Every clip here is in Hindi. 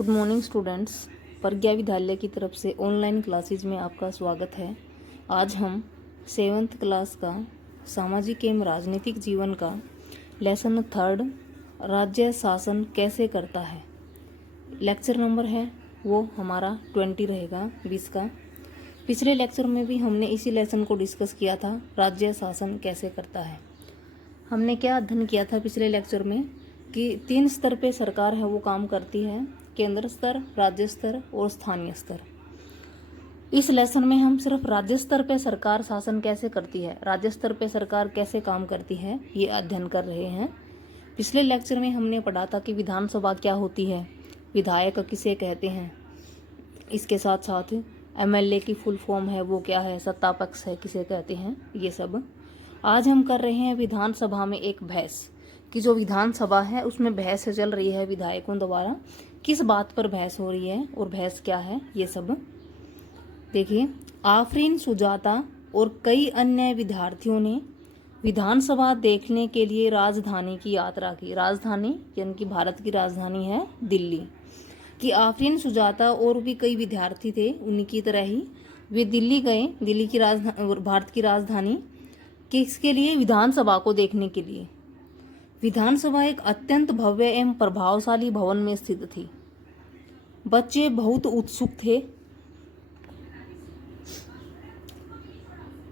Good morning students. प्रज्ञा विद्यालय की तरफ से ऑनलाइन क्लासेज में आपका स्वागत है। आज हम 7th क्लास का सामाजिक एवं राजनीतिक जीवन का लेसन 3 राज्य शासन कैसे करता है लेक्चर नंबर है वो हमारा 20 रहेगा 20 का। पिछले लेक्चर में भी हमने इसी लेसन को डिस्कस किया था, राज्य शासन कैसे करता है। हमने क्या अध्ययन किया था पिछले लेक्चर में कि 3 स्तर पे सरकार है वो काम करती है, केंद्र स्तर, राज्य स्तर और स्थानीय स्तर। इस लेसन में हम सिर्फ राज्य स्तर पे सरकार शासन कैसे करती है, राज्य स्तर पे सरकार कैसे काम करती है, ये अध्ययन कर रहे हैं। पिछले लेक्चर में हमने पढ़ा था कि विधानसभा क्या होती है, विधायक किसे कहते हैं, इसके साथ साथ एमएलए की फुल फॉर्म है वो क्या है, सत्ता पक्ष है किसे कहते हैं, ये सब। आज हम कर रहे हैं विधानसभा में एक बहस कि जो विधानसभा है उसमें बहस चल रही है विधायकों द्वारा, किस बात पर बहस हो रही है और बहस क्या है, ये सब देखिए। आफरीन सुजाता और कई अन्य विद्यार्थियों ने विधानसभा देखने के लिए राजधानी की यात्रा की। राजधानी यानी कि भारत की राजधानी है दिल्ली कि आफरीन सुजाता और भी कई विद्यार्थी थे उनकी तरह ही, वे दिल्ली गए, दिल्ली की राजधानी, भारत की राजधानी किसके लिए, विधानसभा को देखने के लिए। विधानसभा एक अत्यंत भव्य एवं प्रभावशाली भवन में स्थित थी। बच्चे बहुत उत्सुक थे।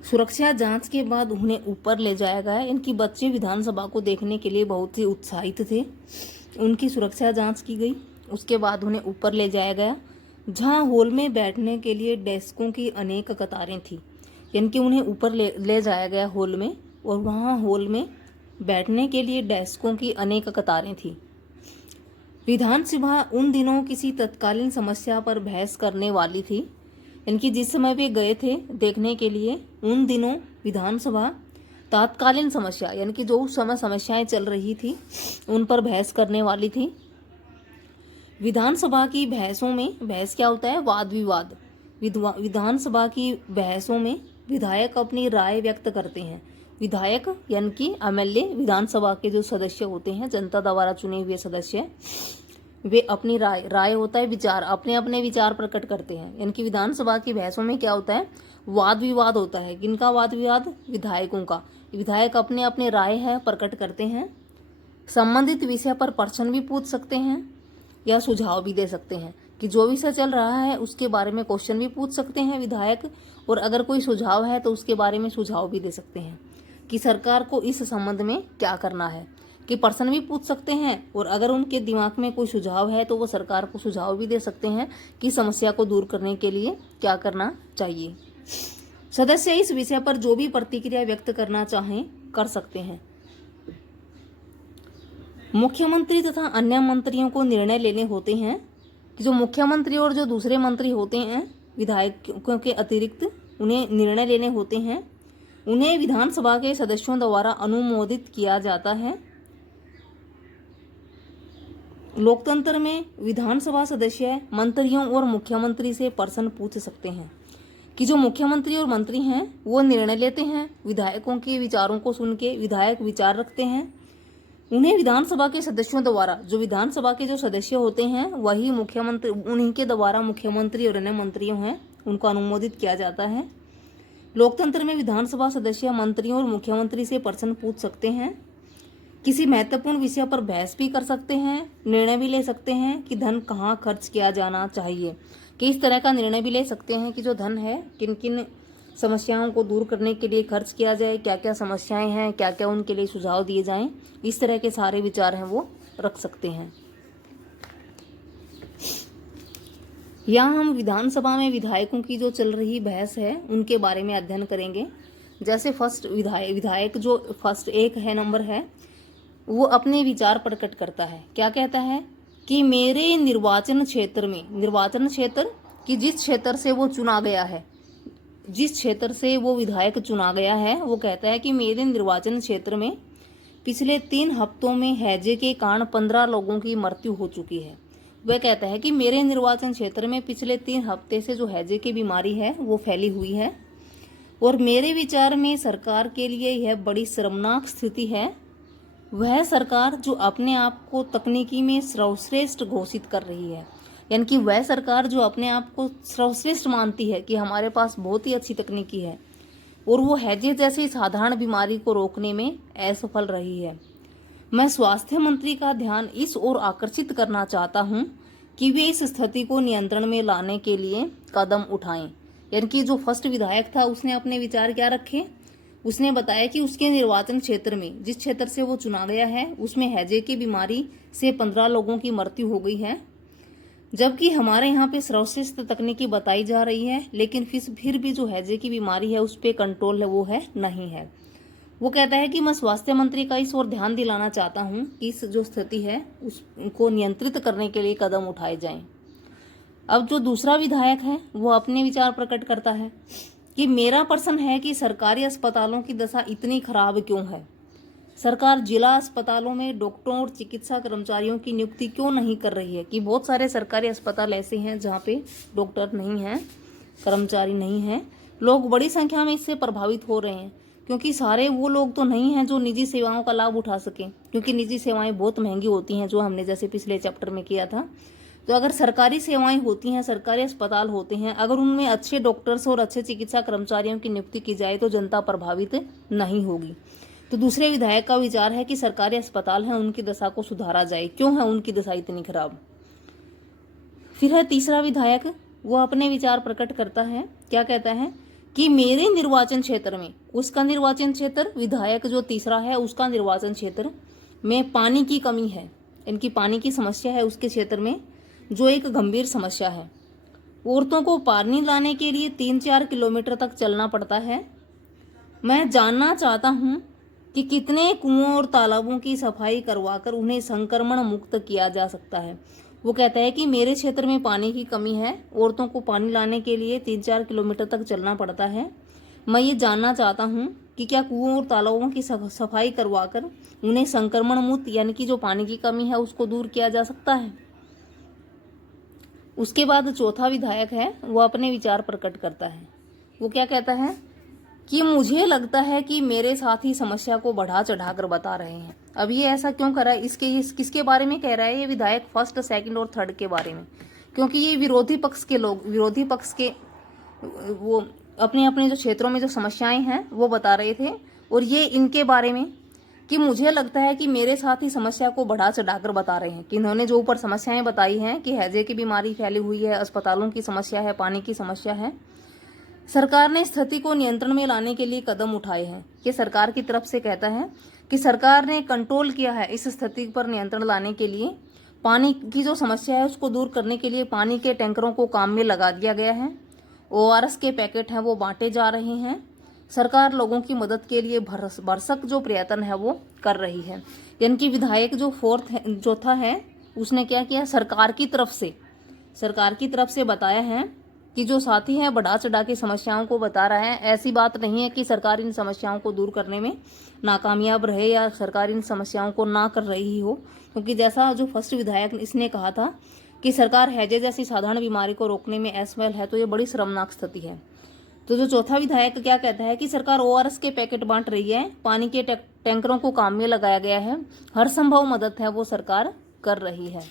सुरक्षा जांच के बाद उन्हें ऊपर ले जाया गया। इनकी बच्चे विधानसभा को देखने के लिए बहुत ही उत्साहित थे। उनकी सुरक्षा जांच की गई, उसके बाद उन्हें ऊपर ले जाया गया जहां हॉल में बैठने के लिए डेस्कों की अनेक कतारें थी। यानी कि उन्हें ऊपर ले जाया गया हॉल में और वहां हॉल में बैठने के लिए डेस्कों की अनेक कतारें थी। विधानसभा उन दिनों किसी तत्कालीन समस्या पर बहस करने वाली थी। इनकी जिस समय वे गए थे देखने के लिए, उन दिनों विधानसभा तात्कालीन समस्या यानी कि जो उस समय समस्याएं चल रही थी उन पर बहस करने वाली थी। विधानसभा की बहसों में, बहस क्या होता है, वाद विवाद। विधानसभा की बहसों में विधायक अपनी राय व्यक्त करते हैं। विधायक यानी कि एमएलए, विधानसभा के जो सदस्य होते हैं, जनता द्वारा चुने हुए सदस्य, वे अपनी राय होता है विचार, अपने अपने विचार प्रकट करते हैं। यानी कि विधानसभा की बहसों में क्या होता है, वाद विवाद होता है। किनका वाद विवाद, विधायकों का। विधायक अपने अपने राय है प्रकट करते हैं। संबंधित विषय पर प्रश्न भी पूछ सकते हैं या सुझाव भी दे सकते हैं कि जो विषय चल रहा है उसके बारे में क्वेश्चन भी पूछ सकते हैं विधायक, और अगर कोई सुझाव है तो उसके बारे में सुझाव भी दे सकते हैं कि सरकार को इस संबंध में क्या करना है, कि प्रश्न भी पूछ सकते हैं और अगर उनके दिमाग में कोई सुझाव है तो वो सरकार को सुझाव भी दे सकते हैं कि समस्या को दूर करने के लिए क्या करना चाहिए। सदस्य इस विषय पर जो भी प्रतिक्रिया व्यक्त करना चाहें कर सकते हैं। मुख्यमंत्री तथा अन्य मंत्रियों को निर्णय लेने होते हैं कि जो मुख्यमंत्री और जो दूसरे मंत्री होते हैं विधायकों के अतिरिक्त, उन्हें निर्णय लेने होते हैं। उन्हें विधानसभा के सदस्यों द्वारा अनुमोदित किया जाता है। लोकतंत्र में विधानसभा सदस्य मंत्रियों और मुख्यमंत्री से प्रश्न पूछ सकते हैं कि जो मुख्यमंत्री और मंत्री हैं वो निर्णय लेते हैं। विधायकों के विचारों को सुन के विधायक विचार रखते हैं। उन्हें विधानसभा के सदस्यों द्वारा, जो विधानसभा के जो सदस्य होते हैं वही मुख्यमंत्री, उन्हीं के द्वारा मुख्यमंत्री और अन्य मंत्रियों हैं उनको अनुमोदित किया जाता है। लोकतंत्र में विधानसभा सदस्य मंत्रियों और मुख्यमंत्री से प्रश्न पूछ सकते हैं, किसी महत्वपूर्ण विषय पर बहस भी कर सकते हैं, निर्णय भी ले सकते हैं कि धन कहाँ खर्च किया जाना चाहिए, कि इस तरह का निर्णय भी ले सकते हैं कि जो धन है किन किन समस्याओं को दूर करने के लिए खर्च किया जाए, क्या क्या समस्याएं हैं, क्या क्या उनके लिए सुझाव दिए जाएं, इस तरह के सारे विचार हैं वो रख सकते हैं। यहाँ हम विधानसभा में विधायकों की जो चल रही बहस है उनके बारे में अध्ययन करेंगे। जैसे फर्स्ट विधायक जो फर्स्ट एक है नंबर है, वो अपने विचार प्रकट करता है। क्या कहता है कि मेरे निर्वाचन क्षेत्र में, निर्वाचन क्षेत्र कि जिस क्षेत्र से वो चुना गया है, जिस क्षेत्र से वो विधायक चुना गया है, वो कहता है कि मेरे निर्वाचन क्षेत्र में पिछले 3 हफ्तों में हैजे के कारण 15 लोगों की मृत्यु हो चुकी है। वह कहता है कि मेरे निर्वाचन क्षेत्र में पिछले 3 हफ्ते से जो हैजे की बीमारी है वो फैली हुई है और मेरे विचार में सरकार के लिए यह बड़ी शर्मनाक स्थिति है। वह सरकार जो अपने आप को तकनीकी में सर्वश्रेष्ठ घोषित कर रही है, यानी कि वह सरकार जो अपने आप को सर्वश्रेष्ठ मानती है कि हमारे पास बहुत ही अच्छी तकनीकी है, और वो हैजे जैसी साधारण बीमारी को रोकने में असफल रही है। मैं स्वास्थ्य मंत्री का ध्यान इस ओर आकर्षित करना चाहता हूं कि वे इस स्थिति को नियंत्रण में लाने के लिए कदम उठाएं। यानी कि जो फर्स्ट विधायक था उसने अपने विचार क्या रखे, उसने बताया कि उसके निर्वाचन क्षेत्र में, जिस क्षेत्र से वो चुना गया है, उसमें हैजे की बीमारी से 15 लोगों की मृत्यु हो गई है, जबकि हमारे यहाँ पे सर्वश्रेष्ठ तकनीकी बताई जा रही है, लेकिन फिर भी जो हैजे की बीमारी है उस पर कंट्रोल है वो है नहीं है। वो कहता है कि मैं स्वास्थ्य मंत्री का इस ओर ध्यान दिलाना चाहता हूँ कि इस जो स्थिति है उसको नियंत्रित करने के लिए कदम उठाए जाएं। अब जो दूसरा विधायक है वो अपने विचार प्रकट करता है कि मेरा प्रश्न है कि सरकारी अस्पतालों की दशा इतनी खराब क्यों है। सरकार जिला अस्पतालों में डॉक्टरों और चिकित्सा कर्मचारियों की नियुक्ति क्यों नहीं कर रही है, कि बहुत सारे सरकारी अस्पताल ऐसे हैं जहाँ पे डॉक्टर नहीं हैं, कर्मचारी नहीं हैं। लोग बड़ी संख्या में इससे प्रभावित हो रहे हैं, क्योंकि सारे वो लोग तो नहीं हैं जो निजी सेवाओं का लाभ उठा सकें, क्योंकि निजी सेवाएं बहुत महंगी होती हैं, जो हमने जैसे पिछले चैप्टर में किया था। तो अगर सरकारी सेवाएं होती हैं, सरकारी अस्पताल होते हैं, अगर उनमें अच्छे डॉक्टर्स और अच्छे चिकित्सा कर्मचारियों की नियुक्ति की जाए तो जनता प्रभावित नहीं होगी। तो दूसरे विधायक का विचार है कि सरकारी अस्पताल हैं उनकी दशा को सुधारा जाए, क्यों है उनकी दशा इतनी खराब। फिर है तीसरा विधायक, वो अपने विचार प्रकट करता है, क्या कहता है कि मेरे निर्वाचन क्षेत्र में, उसका निर्वाचन क्षेत्र, विधायक जो तीसरा है उसका निर्वाचन क्षेत्र में पानी की कमी है, इनकी पानी की समस्या है उसके क्षेत्र में, जो एक गंभीर समस्या है। औरतों को पानी लाने के लिए 3-4 किलोमीटर तक चलना पड़ता है। मैं जानना चाहता हूँ कि कितने कुओं और तालाबों की सफाई करवाकर उन्हें संक्रमण मुक्त किया जा सकता है। वो कहता है कि मेरे क्षेत्र में पानी की कमी है, औरतों को पानी लाने के लिए 3-4 किलोमीटर तक चलना पड़ता है। मैं ये जानना चाहता हूँ कि क्या कुओं और तालाबों की सफाई करवाकर उन्हें संक्रमण मुक्त, यानी कि जो पानी की कमी है उसको दूर किया जा सकता है। उसके बाद चौथा विधायक है वो अपने विचार प्रकट करता है। वो क्या कहता है कि मुझे लगता है कि मेरे साथी समस्या को बढ़ा चढ़ाकर बता रहे हैं। अब ये ऐसा क्यों कर रहा है, किसके बारे में कह रहा है ये विधायक, फर्स्ट, सेकंड और थर्ड के बारे में, क्योंकि ये विरोधी पक्ष के लोग, विरोधी पक्ष के वो अपने अपने जो क्षेत्रों में जो समस्याएं हैं वो बता रहे थे, और ये इनके बारे में कि मुझे लगता है कि मेरे साथ ही समस्या को बढ़ा चढ़ाकर बता रहे हैं, कि इन्होंने जो ऊपर समस्याएं बताई हैं कि हैजे की बीमारी फैली हुई है, अस्पतालों की समस्या है, पानी की समस्या है, सरकार ने स्थिति को नियंत्रण में लाने के लिए कदम उठाए हैं। ये सरकार की तरफ से कहता है कि सरकार ने कंट्रोल किया है इस स्थिति पर नियंत्रण लाने के लिए। पानी की जो समस्या है उसको दूर करने के लिए पानी के टैंकरों को काम में लगा दिया गया है, ORS के पैकेट हैं वो बांटे जा रहे हैं। सरकार लोगों की मदद के लिए भरसक जो प्रयत्न है वो कर रही है। यानी कि विधायक जो चौथा है उसने क्या किया, सरकार की तरफ से बताया है कि जो साथी है बढ़ा चढ़ा के समस्याओं को बता रहा है। ऐसी बात नहीं है कि सरकार इन समस्याओं को दूर करने में नाकामयाब रहे या सरकार इन समस्याओं को ना कर रही हो, क्योंकि जैसा जो फर्स्ट विधायक इसने कहा था कि सरकार हैजे जैसी साधारण बीमारी को रोकने में असफल है, तो ये बड़ी शर्मनाक स्थिति है। तो जो चौथा विधायक क्या कहता है कि सरकार ORS के पैकेट बांट रही है, पानी के टैंकरों को काम में लगाया गया है, हर संभव मदद है वो सरकार कर रही है।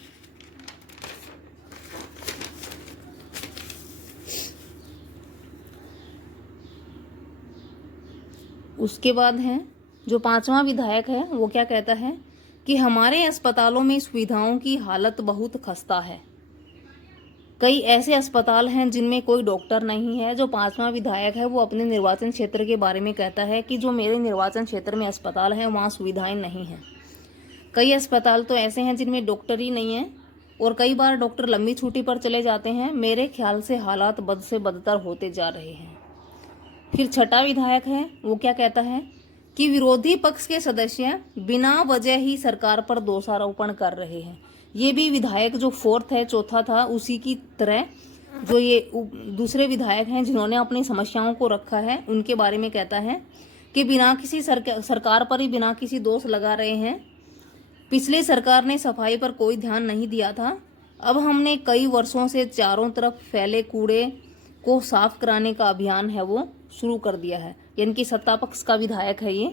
उसके बाद है जो पांचवा विधायक है वो क्या कहता है कि हमारे अस्पतालों में सुविधाओं की हालत बहुत खस्ता है। कई ऐसे अस्पताल हैं जिनमें कोई डॉक्टर नहीं है। जो पांचवा विधायक है वो अपने निर्वाचन क्षेत्र के बारे में कहता है कि जो मेरे निर्वाचन क्षेत्र में अस्पताल है वहाँ सुविधाएं नहीं हैं। कई अस्पताल तो ऐसे हैं जिनमें डॉक्टर ही नहीं है, और कई बार डॉक्टर लंबी छुट्टी पर चले जाते हैं। मेरे ख्याल से हालात बद से बदतर होते जा रहे हैं। फिर छठा विधायक है वो क्या कहता है कि विरोधी पक्ष के सदस्य बिना वजह ही सरकार पर दोषारोपण कर रहे हैं। ये भी विधायक जो फोर्थ है, चौथा था, उसी की तरह जो ये दूसरे विधायक हैं जिन्होंने अपनी समस्याओं को रखा है उनके बारे में कहता है कि बिना किसी सरकार पर ही बिना किसी दोष लगा रहे हैं। पिछली सरकार ने सफाई पर कोई ध्यान नहीं दिया था। अब हमने कई वर्षों से चारों तरफ फैले कूड़े को साफ कराने का अभियान है वो शुरू कर दिया है। यानी कि सत्ता पक्ष का विधायक है ये।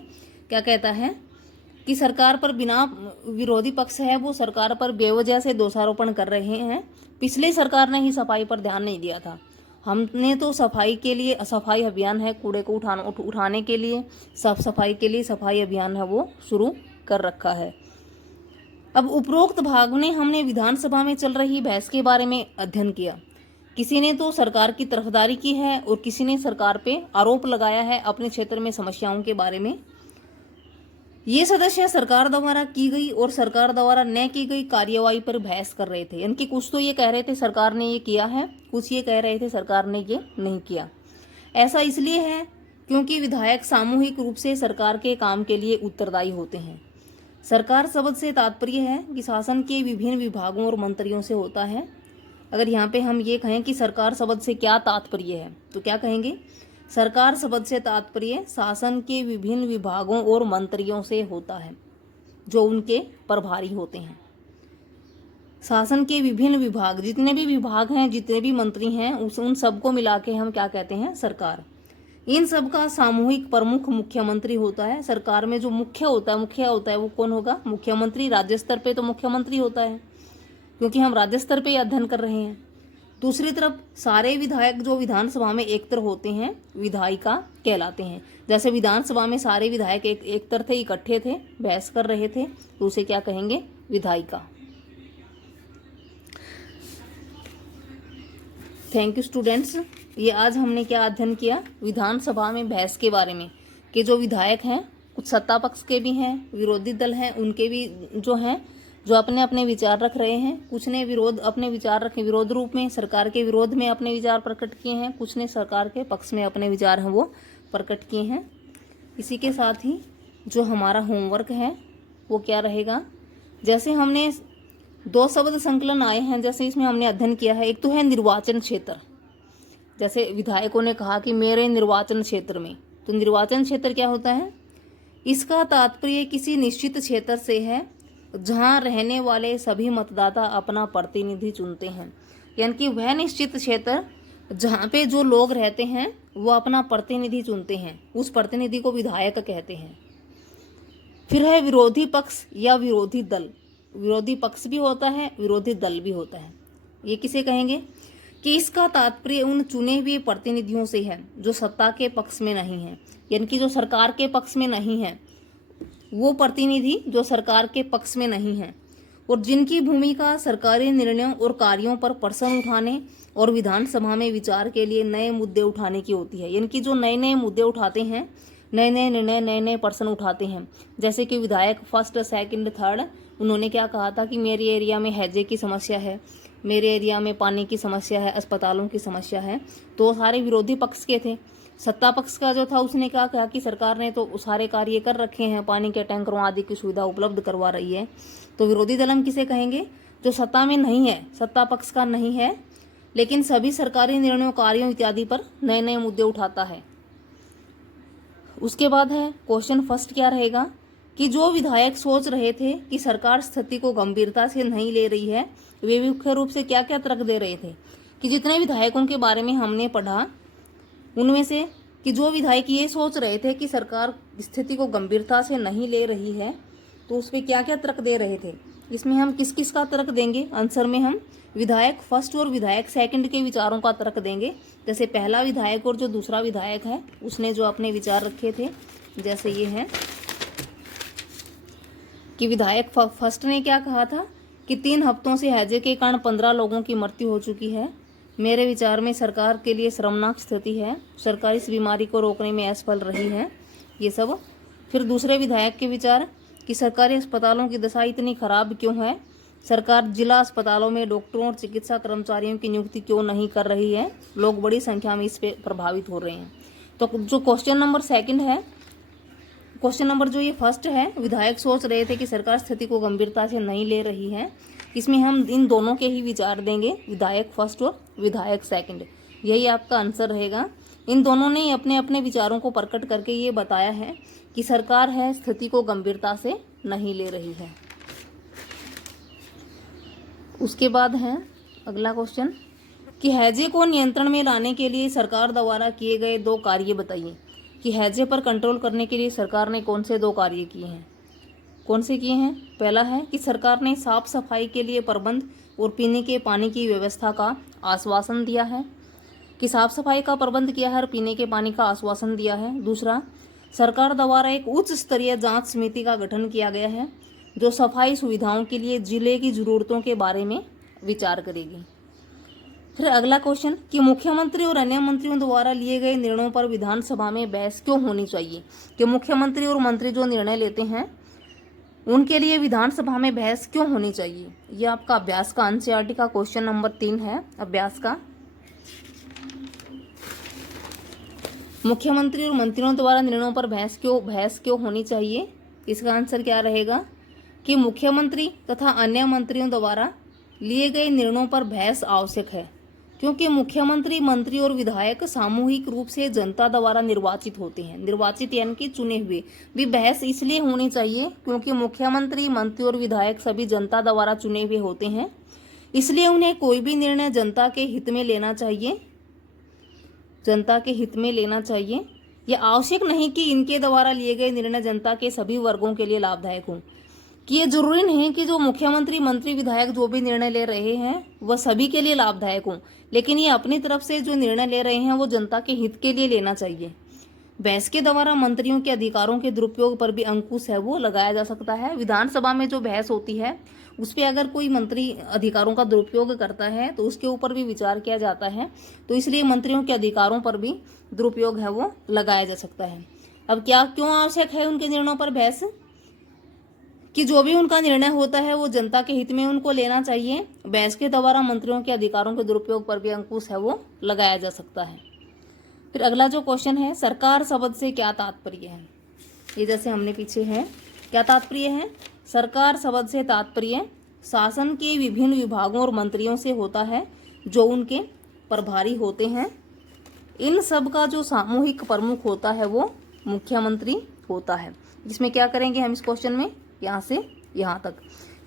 क्या कहता है कि सरकार पर बिना विरोधी पक्ष है वो सरकार पर बेवजह से दोषारोपण कर रहे हैं। पिछली सरकार ने ही सफाई पर ध्यान नहीं दिया था। हमने तो सफाई के लिए सफाई अभियान है, कूड़े को उठाने के लिए, साफ सफाई के लिए सफाई अभियान है वो शुरू कर रखा है। अब उपरोक्त भाग में हमने विधानसभा में चल रही बहस के बारे में अध्ययन किया। किसी ने तो सरकार की तरफदारी की है और किसी ने सरकार पे आरोप लगाया है अपने क्षेत्र में समस्याओं के बारे में। ये सदस्य सरकार द्वारा की गई और सरकार द्वारा न की गई कार्यवाही पर बहस कर रहे थे। यानी कि कुछ तो ये कह रहे थे सरकार ने ये किया है, कुछ ये कह रहे थे सरकार ने ये नहीं किया। ऐसा इसलिए है क्योंकि विधायक सामूहिक रूप से सरकार के काम के लिए उत्तरदायी होते हैं। सरकार शब्द से तात्पर्य है कि शासन के विभिन्न विभागों और मंत्रियों से होता है। अगर यहाँ पे हम ये कहें कि सरकार शब्द से क्या तात्पर्य है तो क्या कहेंगे? सरकार शब्द से तात्पर्य शासन के विभिन्न विभागों और मंत्रियों से होता है, जो उनके प्रभारी होते हैं। शासन के विभिन्न विभाग, जितने भी विभाग हैं, जितने भी मंत्री हैं, उन सबको मिला के हम क्या कहते हैं? सरकार। इन सब का सामूहिक प्रमुख मुख्यमंत्री होता है। सरकार में जो मुख्य होता है वो कौन होगा? मुख्यमंत्री। राज्य स्तर पे तो मुख्यमंत्री होता है, क्योंकि हम राज्य स्तर पे अध्ययन कर रहे हैं। दूसरी तरफ सारे विधायक जो विधानसभा में एकत्र होते हैं विधायिका कहलाते हैं। जैसे विधानसभा में सारे विधायक एकत्र थे, इकट्ठे थे, बहस कर रहे थे, तो उसे क्या कहेंगे? विधायिका। Thank you students. ये आज हमने क्या अध्ययन किया? विधानसभा में बहस के बारे में, कि जो विधायक हैं कुछ सत्ता पक्ष के भी हैं, विरोधी दल हैं, उनके भी जो हैं जो अपने अपने विचार रख रहे हैं। कुछ ने अपने विचार रखे विरोध रूप में, सरकार के विरोध में अपने विचार प्रकट किए हैं। कुछ ने सरकार के पक्ष में अपने विचार हैं वो प्रकट किए हैं। इसी के साथ ही जो हमारा होमवर्क है वो क्या रहेगा? जैसे हमने 2 शब्द संकलन आए हैं, जैसे इसमें हमने अध्ययन किया है। एक तो है निर्वाचन क्षेत्र। जैसे विधायकों ने कहा कि मेरे निर्वाचन क्षेत्र में, तो निर्वाचन क्षेत्र क्या होता है? इसका तात्पर्य किसी निश्चित क्षेत्र से है जहां रहने वाले सभी मतदाता अपना प्रतिनिधि चुनते हैं। यानी कि वह निश्चित क्षेत्र जहां पे जो लोग रहते हैं वो अपना प्रतिनिधि चुनते हैं, उस प्रतिनिधि को विधायक कहते हैं। फिर है विरोधी पक्ष या विरोधी दल। विरोधी पक्ष भी होता है, विरोधी दल भी होता है। ये किसे कहेंगे? कि इसका तात्पर्य उन चुने हुए प्रतिनिधियों से है जो सत्ता के पक्ष में नहीं है। यानी कि जो सरकार के पक्ष में नहीं है, वो प्रतिनिधि जो सरकार के पक्ष में नहीं है और जिनकी भूमिका सरकारी निर्णयों और कार्यों पर प्रश्न उठाने और विधानसभा में विचार के लिए नए मुद्दे उठाने की होती है। यानी कि जो नए नए मुद्दे उठाते हैं, नए नए निर्णय, नए नए प्रश्न उठाते हैं। जैसे कि विधायक फर्स्ट, सेकंड, थर्ड, उन्होंने क्या कहा था कि मेरे एरिया में हैजे की समस्या है, मेरे एरिया में पानी की समस्या है, अस्पतालों की समस्या है। तो सारे विरोधी पक्ष के थे। सत्ता पक्ष का जो था उसने क्या कहा कि सरकार ने तो सारे कार्य कर रखे हैं, पानी के टैंकरों आदि की सुविधा उपलब्ध करवा रही है। तो विरोधी दल हम किसे कहेंगे? जो सत्ता में नहीं है, सत्ता पक्ष का नहीं है, लेकिन सभी सरकारी निर्णयों, कार्यों इत्यादि पर नए नए मुद्दे उठाता है। उसके बाद है क्वेश्चन फर्स्ट क्या रहेगा? कि जो विधायक सोच रहे थे कि सरकार स्थिति को गंभीरता से नहीं ले रही है, वे मुख्य रूप से क्या क्या तर्क दे रहे थे? कि जितने विधायकों के बारे में हमने पढ़ा उनमें से कि जो विधायक ये सोच रहे थे कि सरकार स्थिति को गंभीरता से नहीं ले रही है, तो उस पर क्या क्या तर्क दे रहे थे? इसमें हम किस किस का तर्क देंगे? आंसर में हम विधायक फर्स्ट और विधायक सेकंड के विचारों का तर्क देंगे। जैसे पहला विधायक और जो दूसरा विधायक है उसने जो अपने विचार रखे थे, जैसे ये है कि विधायक फर्स्ट ने क्या कहा था कि 3 हफ्तों से हैजे के कारण 15 लोगों की मृत्यु हो चुकी है। मेरे विचार में सरकार के लिए शर्मनाक स्थिति है, सरकार इस बीमारी को रोकने में असफल रही है, ये सब। फिर दूसरे विधायक के विचार कि सरकारी अस्पतालों की दशा इतनी खराब क्यों है, सरकार जिला अस्पतालों में डॉक्टरों और चिकित्सा कर्मचारियों की नियुक्ति क्यों नहीं कर रही है, लोग बड़ी संख्या में इस पे प्रभावित हो रहे हैं। तो जो क्वेश्चन नंबर सेकंड है, क्वेश्चन नंबर जो ये फर्स्ट है, विधायक सोच रहे थे कि सरकार स्थिति को गंभीरता से नहीं ले रही है, इसमें हम इन दोनों के ही विचार देंगे, विधायक फर्स्ट और विधायक सेकंड। यही आपका आंसर रहेगा। इन दोनों ने अपने अपने विचारों को प्रकट करके ये बताया है कि सरकार है स्थिति को गंभीरता से नहीं ले रही है। उसके बाद है अगला क्वेश्चन कि हैजे को नियंत्रण में लाने के लिए सरकार द्वारा किए गए 2 कार्य बताइए। कि हैजे पर कंट्रोल करने के लिए सरकार ने कौन से 2 कार्य किए हैं? कौन से किए हैं? पहला है कि सरकार ने साफ सफाई के लिए प्रबंध और पीने के पानी की व्यवस्था का आश्वासन दिया है, कि साफ सफाई का प्रबंध किया है और पीने के पानी का आश्वासन दिया है। दूसरा, सरकार द्वारा एक उच्च स्तरीय जांच समिति का गठन किया गया है जो सफाई सुविधाओं के लिए जिले की जरूरतों के बारे में विचार करेगी। फिर अगला क्वेश्चन कि मुख्यमंत्री और अन्य मंत्रियों द्वारा लिए गए निर्णयों पर विधानसभा में बहस क्यों होनी चाहिए? कि मुख्यमंत्री और मंत्री जो निर्णय लेते हैं उनके लिए विधानसभा में बहस क्यों होनी चाहिए? यह आपका अभ्यास का एनसीईआरटी का क्वेश्चन नंबर 3 है। अभ्यास का मुख्यमंत्री और मंत्रियों द्वारा निर्णयों पर बहस क्यों होनी चाहिए? इसका आंसर क्या रहेगा कि मुख्यमंत्री तथा अन्य मंत्रियों द्वारा लिए गए निर्णयों पर बहस आवश्यक है, क्योंकि मुख्यमंत्री, मंत्री और विधायक सामूहिक रूप से जनता द्वारा निर्वाचित होते हैं। निर्वाचित यानी कि चुने हुए। भी बहस इसलिए होनी चाहिए क्योंकि मुख्यमंत्री, मंत्री और विधायक सभी जनता द्वारा चुने हुए होते हैं, इसलिए उन्हें कोई भी निर्णय जनता के हित में लेना चाहिए। जनता के हित में लेना चाहिए। यह आवश्यक नहीं कि इनके द्वारा लिए गए निर्णय जनता के सभी वर्गों के लिए लाभदायक हों, कि ये जरूरी नहीं कि जो मुख्यमंत्री, मंत्री, विधायक जो भी निर्णय ले रहे हैं वह सभी के लिए लाभदायक हों, लेकिन ये अपनी तरफ से जो निर्णय ले रहे हैं वो जनता के हित के लिए लेना चाहिए। बहस के द्वारा मंत्रियों के अधिकारों के दुरुपयोग पर भी अंकुश है वो लगाया जा सकता है। विधानसभा में जो बहस होती है उस पर अगर कोई मंत्री अधिकारों का दुरुपयोग करता है तो उसके ऊपर भी विचार किया जाता है, तो इसलिए मंत्रियों के अधिकारों पर भी दुरुपयोग है वो लगाया जा सकता है। अब क्यों आवश्यक है उनके निर्णयों पर बहस? कि जो भी उनका निर्णय होता है वो जनता के हित में उनको लेना चाहिए। बहस के द्वारा मंत्रियों के अधिकारों के दुरुपयोग पर भी अंकुश है वो लगाया जा सकता है। फिर अगला जो क्वेश्चन है, सरकार शब्द से क्या तात्पर्य है? ये जैसे हमने पीछे है, क्या तात्पर्य है? सरकार शब्द से तात्पर्य शासन के विभिन्न विभागों और मंत्रियों से होता है जो उनके प्रभारी होते हैं। इन सब का जो सामूहिक प्रमुख होता है वो मुख्यमंत्री होता है। इसमें क्या करेंगे हम इस क्वेश्चन में, यहाँ से यहाँ तक,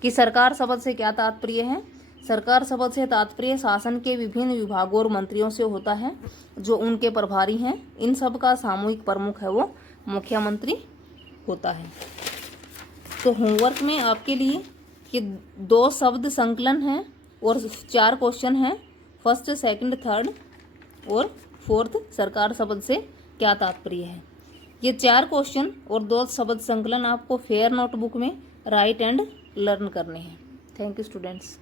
कि सरकार शब्द से क्या तात्पर्य है? सरकार शब्द से तात्पर्य शासन के विभिन्न विभागों और मंत्रियों से होता है जो उनके प्रभारी हैं। इन सब का सामूहिक प्रमुख है वो मुख्यमंत्री होता है। तो होमवर्क में आपके लिए ये 2 शब्द संकलन हैं और 4 क्वेश्चन हैं, फर्स्ट, सेकंड, थर्ड और फोर्थ। सरकार शब्द से क्या तात्पर्य है? ये 4 क्वेश्चन और 2 शब्द संकलन आपको फेयर नोटबुक में राइट एंड लर्न करने हैं। Thank you students.